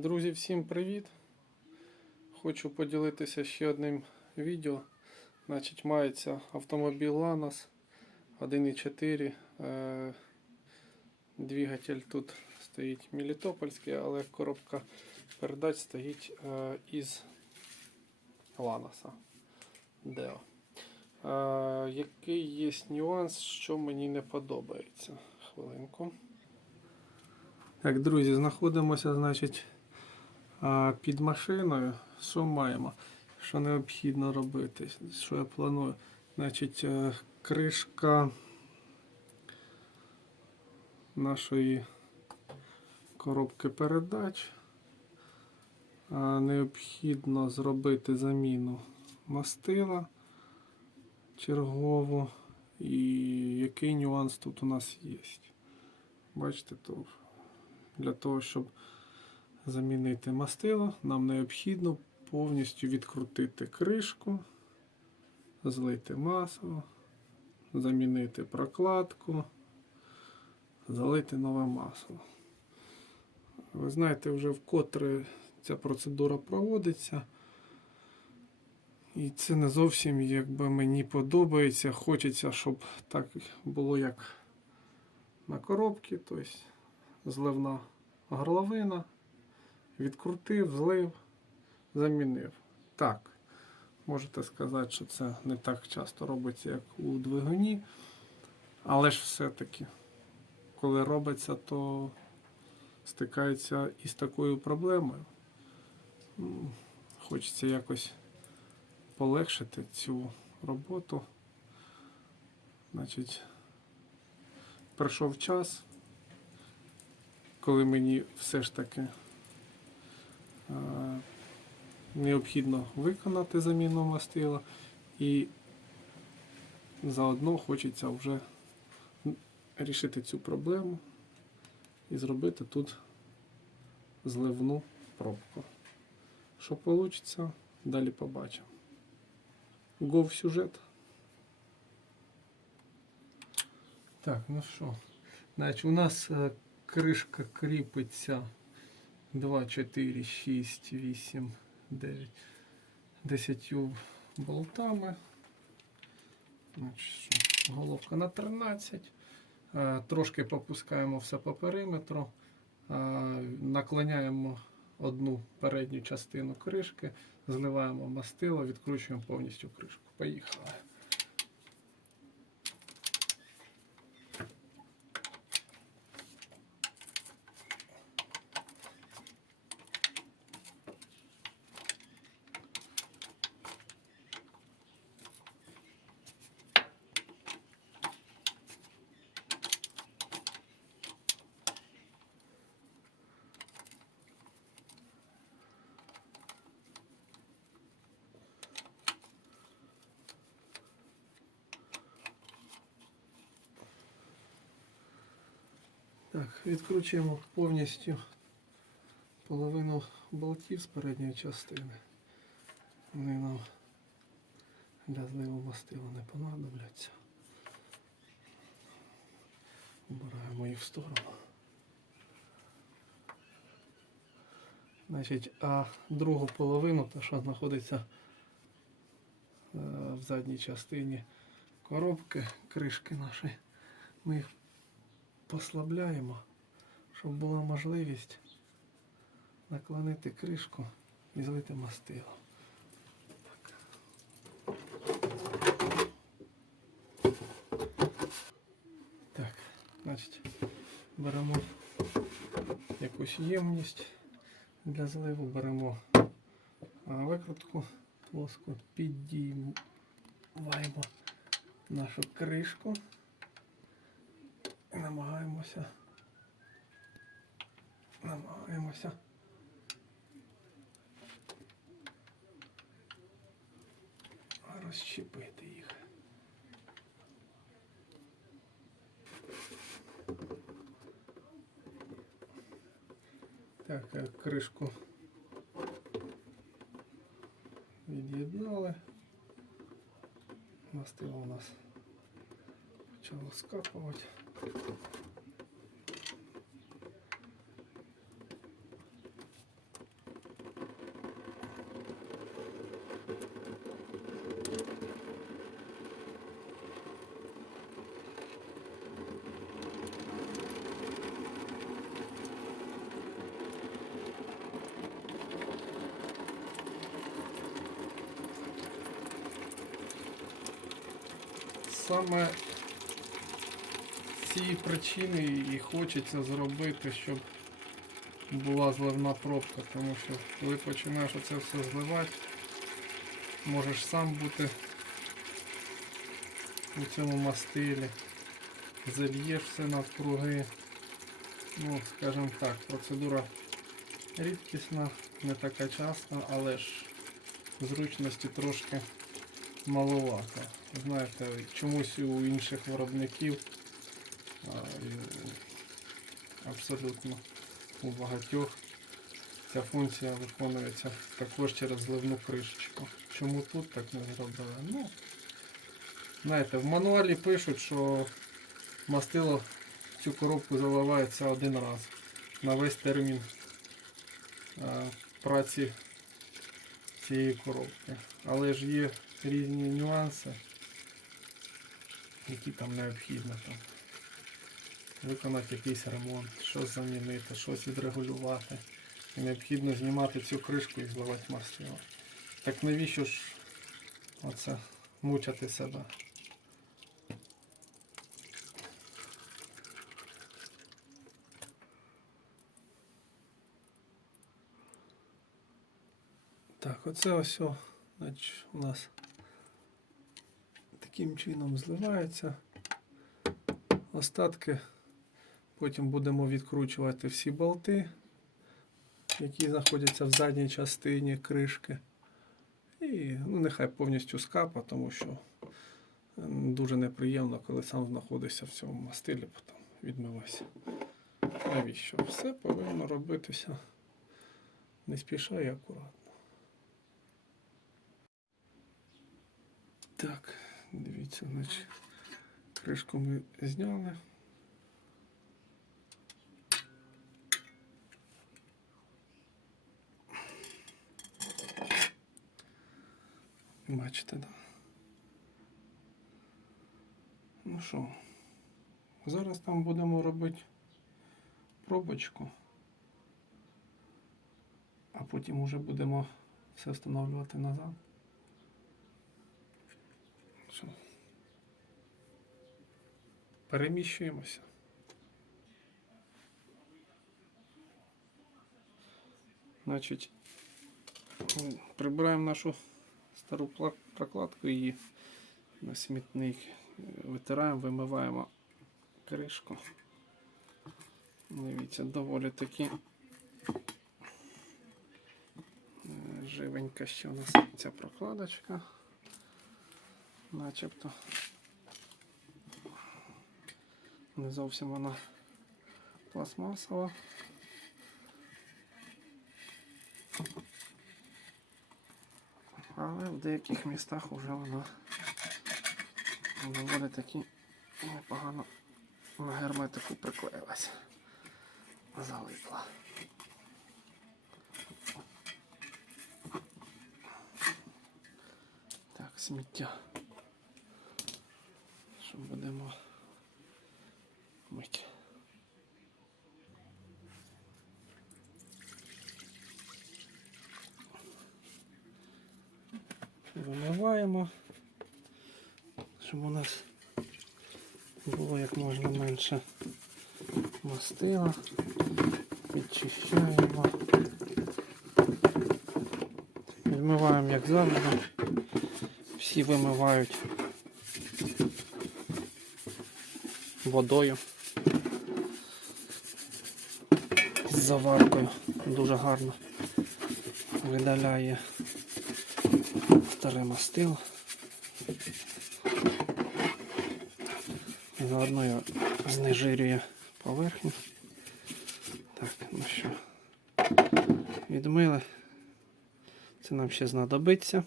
Друзі, всім привіт! Хочу поділитися ще одним відео. Значить, мається автомобіль Lanos 1.4. Е, Двигатель тут стоїть Мелітопольський, але коробка передач стоїть е, із Ланоса Deo. Е, Який є нюанс, що мені не подобається? Хвилинку. Так, друзі, знаходимося, значить, під машиною. Що маємо? Що необхідно робити? Що я планую? Значить, е, кришка нашої коробки передач. Необхідно зробити заміну мастила чергову. І який нюанс тут у нас є? Бачите, тут для того, щоб замінити мастило, нам необхідно повністю відкрутити кришку, злити масло, замінити прокладку, залити нове масло. Ви знаєте, вже вкотре ця процедура проводиться. І це не зовсім якби мені подобається. Хочеться, щоб так було, як на коробці, тобто зливна горловина, відкрутив, злив, замінив. Так, можете сказати, що це не так часто робиться, як у двигуні, але ж все-таки, коли робиться, то стикається із такою проблемою. Хочеться якось полегшити цю роботу. Значить, прийшов час, коли мені все ж таки необхідно виконати заміну мастила і заодно хочеться вже рішити цю проблему і зробити тут зливну пробку. Що вийде, далі побачимо. Го в сюжет. Так, ну що, значить, у нас е, кришка кріпиться 2, 4, 6, 8, 9, 10 болтами. Головка на 13. Е, Трошки попускаємо все по периметру. Е, Наклоняємо одну передню частину кришки, зливаємо мастило, відкручуємо повністю кришку. Поїхали. Так, відкручуємо повністю половину болтів з передньої частини. Вони нам для зливу мастила не понадобляться. Убираємо їх в сторону. Значить, а другу половину, та що знаходиться е, в задній частині коробки, кришки нашої, ми їх послабляємо, щоб була можливість наклонити кришку і злити мастило. Так, значить, беремо якусь ємність для зливу, беремо викрутку плоску, підіймаємо нашу кришку і намагаємося намагаємося розщепити їх. Так, е, кришку від'єднали. Мастило у нас почало скапувати. Саме цієї причини і хочеться зробити, щоб була зливна пробка, тому що коли починаєш оце все зливати, можеш сам бути у цьому мастилі, зальєш все навкруги. Ну, скажімо так, процедура рідкісна, не така часта, але ж зручності трошки маловато. Знаєте, чомусь у інших виробників абсолютно у багатьох ця функція виконується також через зливну кришечку. Чому тут так не зробили? Ну, знаєте, в мануалі пишуть, що мастило цю коробку заливається один раз на весь термін праці цієї коробки. Але ж є різні нюанси, які там необхідно там. Виконати якийсь ремонт, щось замінити, щось відрегулювати. І необхідно знімати цю кришку і зливати мастило. Так навіщо ж оце мучити себе? Так, оце ось значить, у нас таким чином зливається. Остатки потім будемо відкручувати всі болти, які знаходяться в задній частині кришки. І ну, нехай повністю скапа, тому що дуже неприємно, коли сам знаходишся в цьому мастилі, потім відмивайся. Навіщо? Все повинно робитися не спіша і акуратно. Так, дивіться, значить, кришку ми зняли. Бачите, да? Ну що, зараз там будемо робити пробочку, а потім уже будемо все встановлювати назад. Що? Переміщуємося. Значить, прибираємо нашу стару прокладку її на смітник. Е, Витираємо, вимиваємо кришку. Дивіться, доволі таки е, живенька ще у нас ця прокладочка. Начебто. Не зовсім вона пластмасова. Але в деяких містах вже вона доволі таки непогано на герметику приклеїлась. Залипла. Так, сміття. Що будемо Вимиваємо, щоб у нас було як можна менше мастила. Підчищаємо. Відмиваємо як завжди. Всі вимивають водою з заваркою. Дуже гарно видаляє старе мастило. Заодно його знежирює поверхню. Так, ну що, відмили. Це нам ще знадобиться.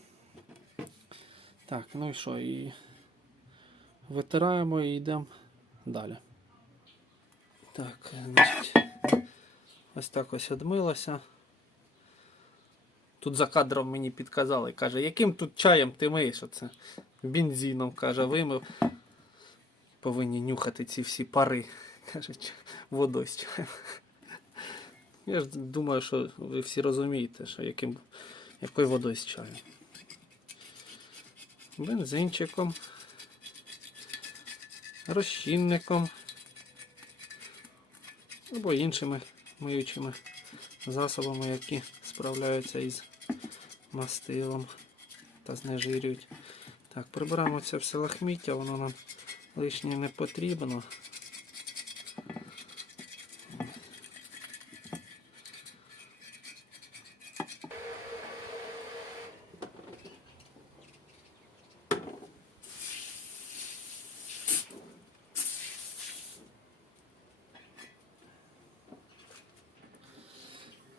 Так, ну і що, і витираємо і йдемо далі. Так, значить, ось так ось відмилося. Тут за кадром мені підказали, каже, яким тут чаєм ти миєш оце? Бензином, каже, вимив. Повинні нюхати ці всі пари. Каже, «Ч- водою з чаєм. Я ж думаю, що ви всі розумієте, що яким, якою водою з чаєм. Бензинчиком. розчинником або іншими миючими засобами, які справляються із мастилом та знежирюють. Так, прибираємо це все лахміття, воно нам лишнє не потрібно.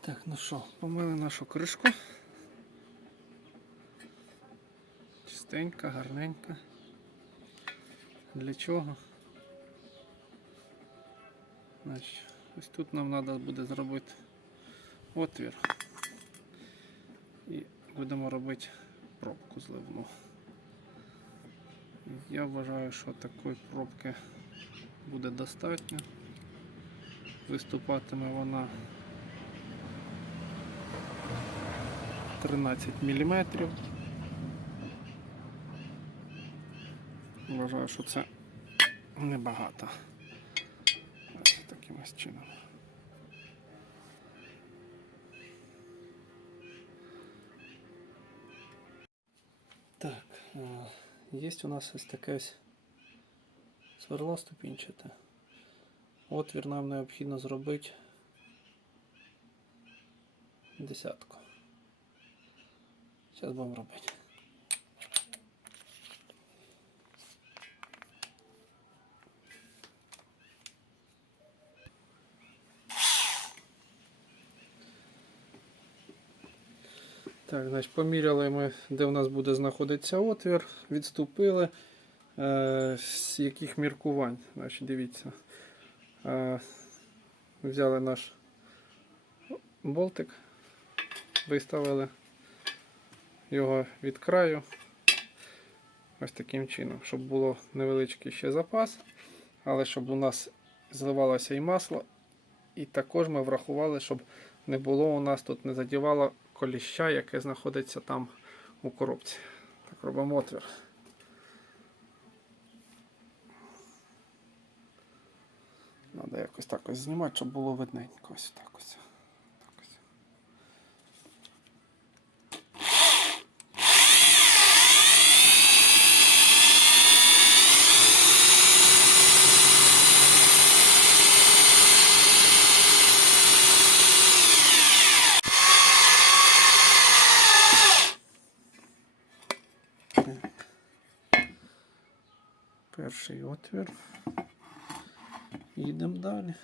Так, ну що, помили нашу кришку. Чистенька, гарненька. Для чого? Значить, ось тут нам треба буде зробити отвір. І будемо робити пробку зливну. Я вважаю, що такої пробки буде достатньо. Виступатиме вона 13 мм. Вважаю, що це небагато. Ось таким ось чином. Так, є у нас ось таке ось сверло ступінчате. Отвір нам необхідно зробити десятку. Зараз будемо робити. Так, значить, поміряли ми, де у нас буде знаходитися отвір, відступили. Е, з яких міркувань? Значить, дивіться. Е, взяли наш болтик, виставили його від краю. Ось таким чином, щоб було невеличкий ще запас, але щоб у нас зливалося і масло. І також ми врахували, щоб не було у нас тут не задівало коліща, яке знаходиться там у коробці. Так, робимо отвір. Треба якось так ось знімати, щоб було видненько. Ось так ось. Перший отвір. Їдемо далі.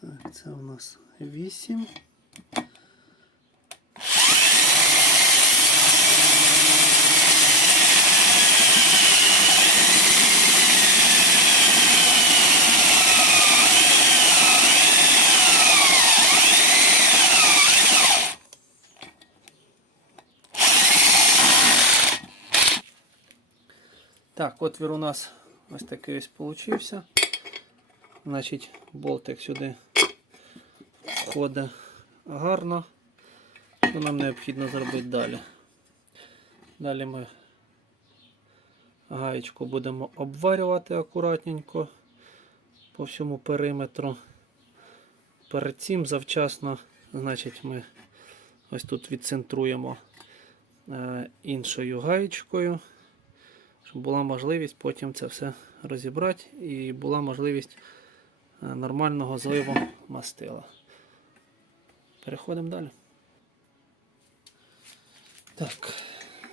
Так, це у нас 8. Так, отвір у нас ось такий ось получився. Значить, болтик сюди входить гарно. Що нам необхідно зробити далі? Далі ми гаєчку будемо обварювати акуратненько по всьому периметру. Перед цим завчасно, значить, ми ось тут відцентруємо е, іншою гаєчкою була можливість потім це все розібрати і була можливість е, нормального зливу мастила. Переходимо далі. Так,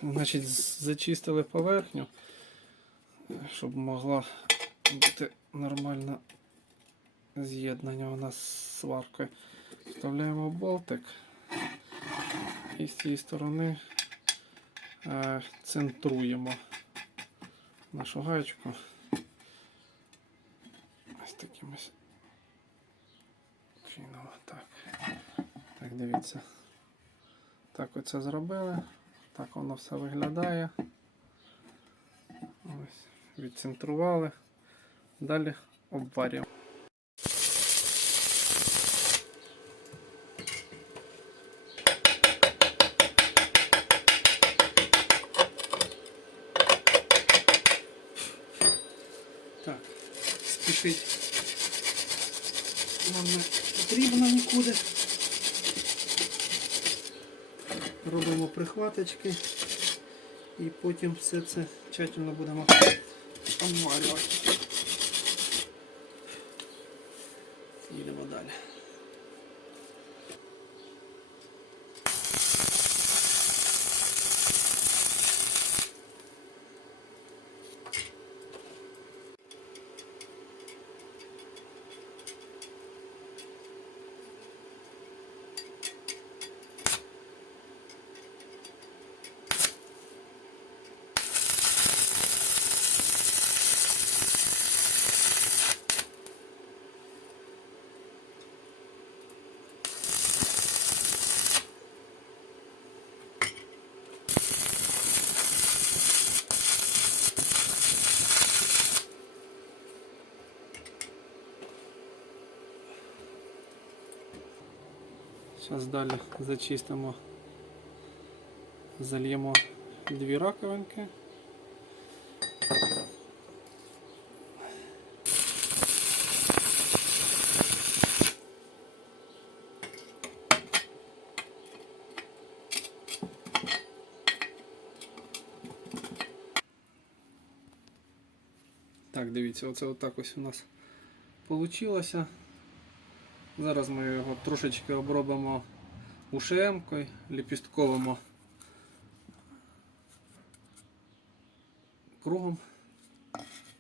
значить, зачистили поверхню, е, щоб могла бути нормальне з'єднання у нас з сваркою. Вставляємо болтик і з цієї сторони е, центруємо нашу гаєчку ось таким ось чином. Так. так, дивіться. Так оце зробили. Так воно все виглядає. Ось, відцентрували. Далі обварюємо. спішити нам не потрібно нікуди. Робимо прихваточки і потім все це тщательно будемо обварювати. Їдемо далі. Зараз далі зачистимо, зальємо дві раковинки. Так, дивіться, оце отак ось у нас вийшло. Зараз ми його трошечки обробимо ушемкою, ліпістковимо кругом,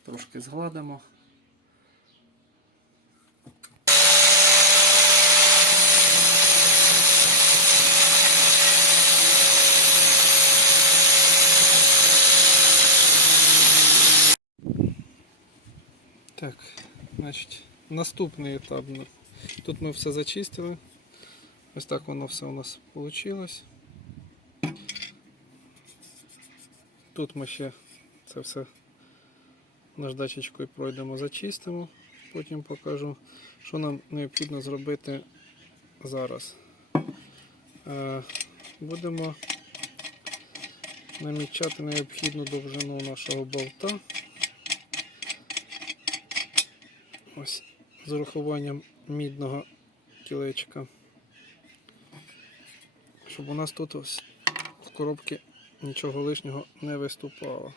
трошки згладимо. Так, значить, наступний етап. Тут ми все зачистили. Ось так воно все у нас вийшло. Тут ми ще це все наждачечкою пройдемо, зачистимо. Потім покажу, що нам необхідно зробити зараз. Е, Будемо намічати необхідну довжину нашого болта. Ось з урахуванням мідного кілечка. Щоб у нас тут в коробці нічого лишнього не виступало.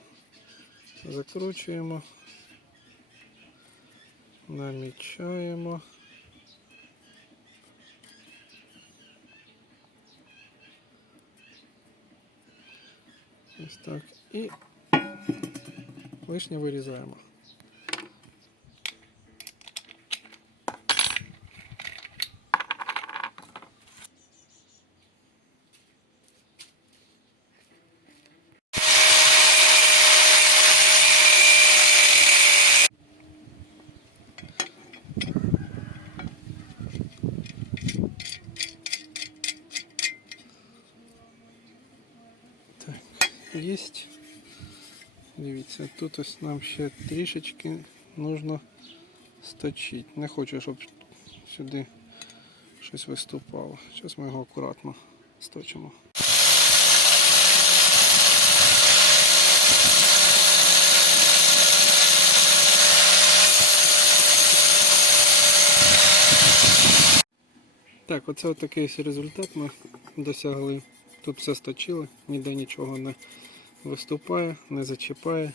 Закручуємо, намічаємо. Ось так. І лишнє вирізаємо. Єсть. Дивіться, тут ось нам ще трішечки нужно сточити. Не хочу, щоб сюди щось виступало. Зараз ми його акуратно сточимо. Так, оце такий результат ми досягли. Тут все сточили, ніде нічого не виступає, не зачіпає,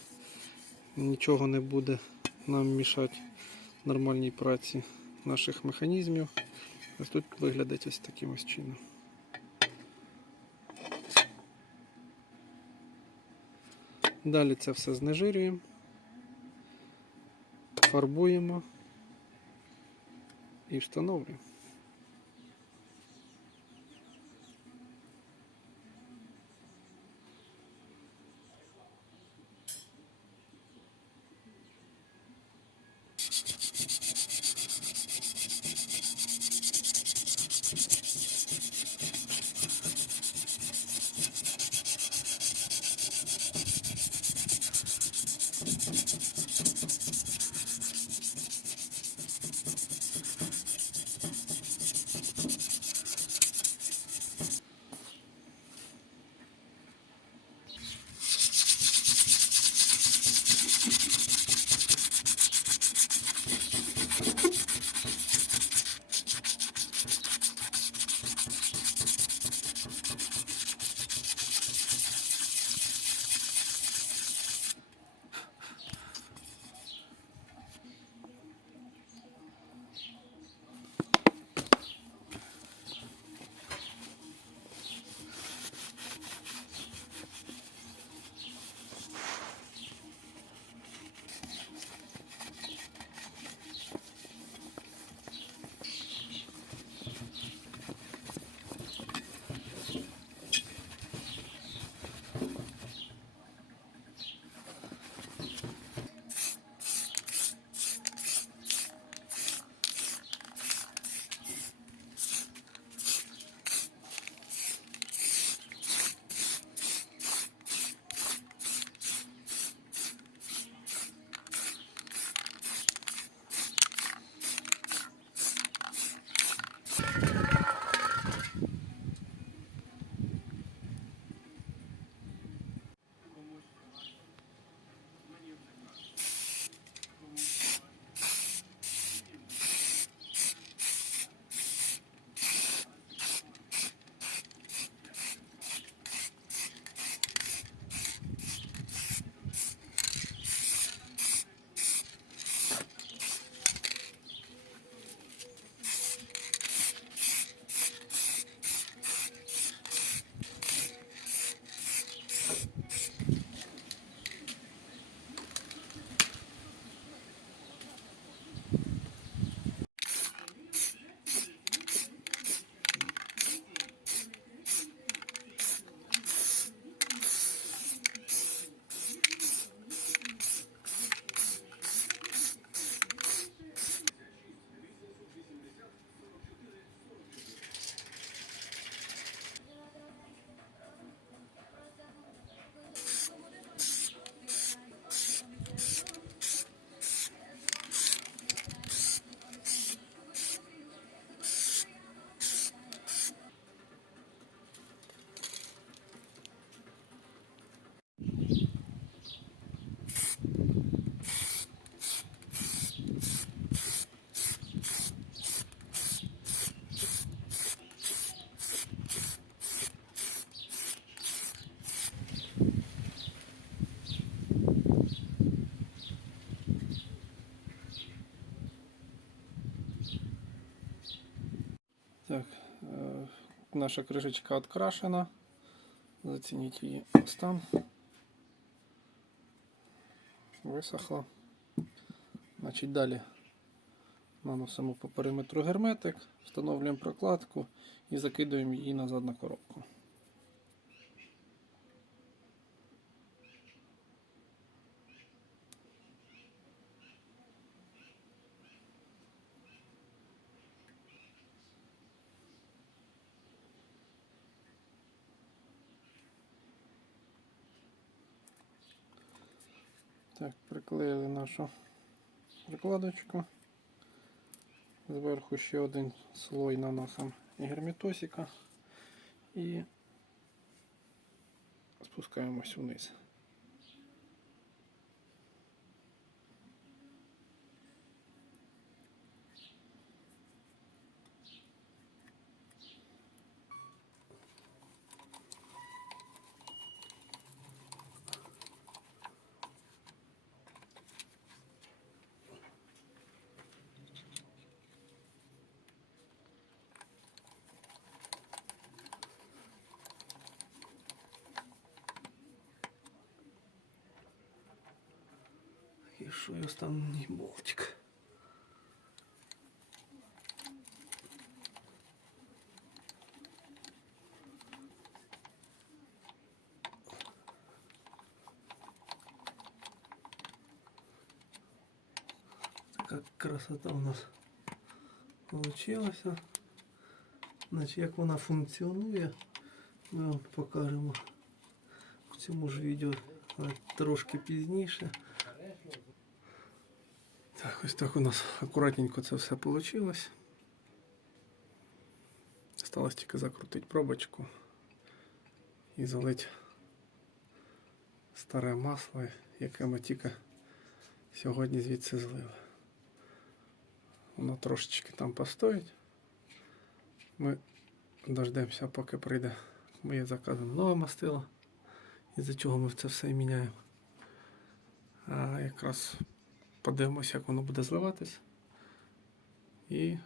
нічого не буде нам мішати нормальній праці наших механізмів. Ось тут виглядить ось таким ось чином. Далі це все знежирюємо, фарбуємо і встановлюємо. Наша кришечка открашена. Зацініть її стан. Висохла. Значить, далі наносимо по периметру герметик, встановлюємо прокладку і закидуємо її назад на коробку. Так, приклеїли нашу прикладочку. Зверху ще один слой наносимо герметосика і спускаємось вниз. що і останній болтик. Така красота у нас получилася. Значить, як вона функціонує, ми вам покажемо в цьому ж відео але трошки пізніше. Ось так у нас акуратненько це все вийшло. Осталось тільки закрутити пробочку і залити старе масло, яке ми тільки сьогодні звідси злили. Воно трошечки там постоїть. Ми дождемося, поки прийде моє заказане нове мастило, із-за чого ми це все міняємо. А якраз подивимося, як воно буде зливатись. І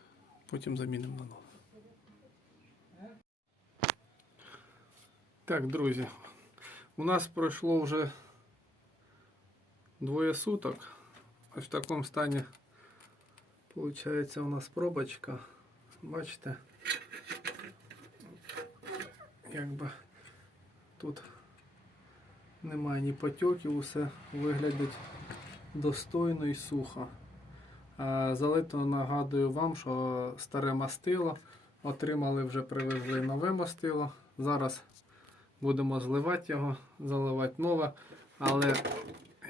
потім замінимо на нове. Так, друзі, у нас пройшло вже двоє суток. Ось в такому стані виходить у нас пробочка. Бачите? Якби тут немає ні потьоків, усе виглядить достойно і сухо. Е, Залито нагадую вам, що старе мастило. Отримали вже привезли нове мастило. Зараз будемо зливати його, заливати нове. Але,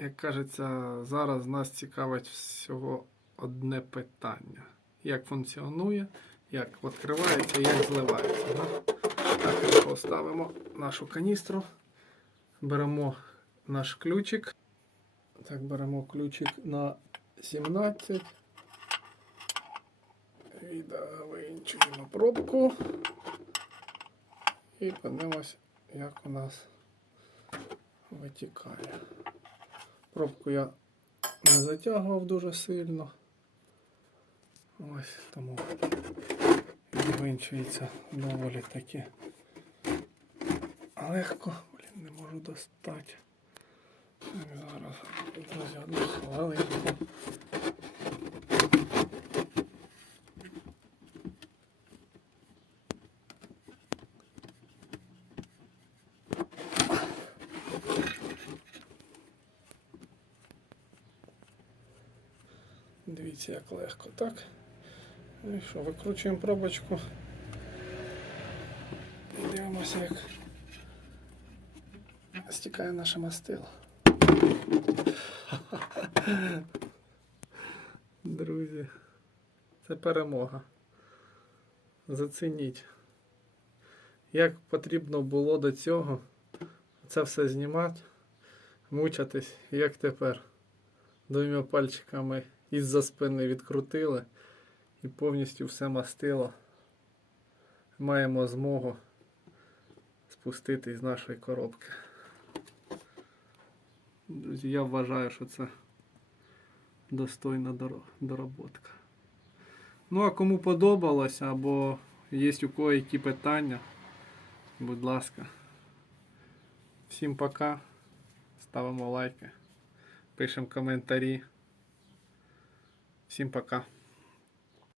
як кажеться, зараз нас цікавить всього одне питання. Як функціонує, як відкривається, як зливається. Так, поставимо нашу каністру, беремо наш ключик. Так, беремо ключик на 17. Відвинчуємо пробку. І подивимось, як у нас витікає. Пробку я не затягував дуже сильно. Ось тому відвинчується доволі таки легко. Блін, не можу достати. Зараз друзі, одну хвилинку. Дивіться, як легко, так? Ну і що, викручуємо пробочку. Дивимося, як стікає наше мастило. Друзі, це перемога. Зацініть. Як потрібно було до цього це все знімати, мучатись, як тепер. Двома пальчиками із-за спини відкрутили і повністю все мастило. Маємо змогу спустити з нашої коробки. Друзі, я вважаю, що це достойна доро- доработка. Ну, а кому подобалось, або є у кого які питання, Будь ласка. Всім пока. Ставимо лайки. Пишемо коментарі. Всім пока.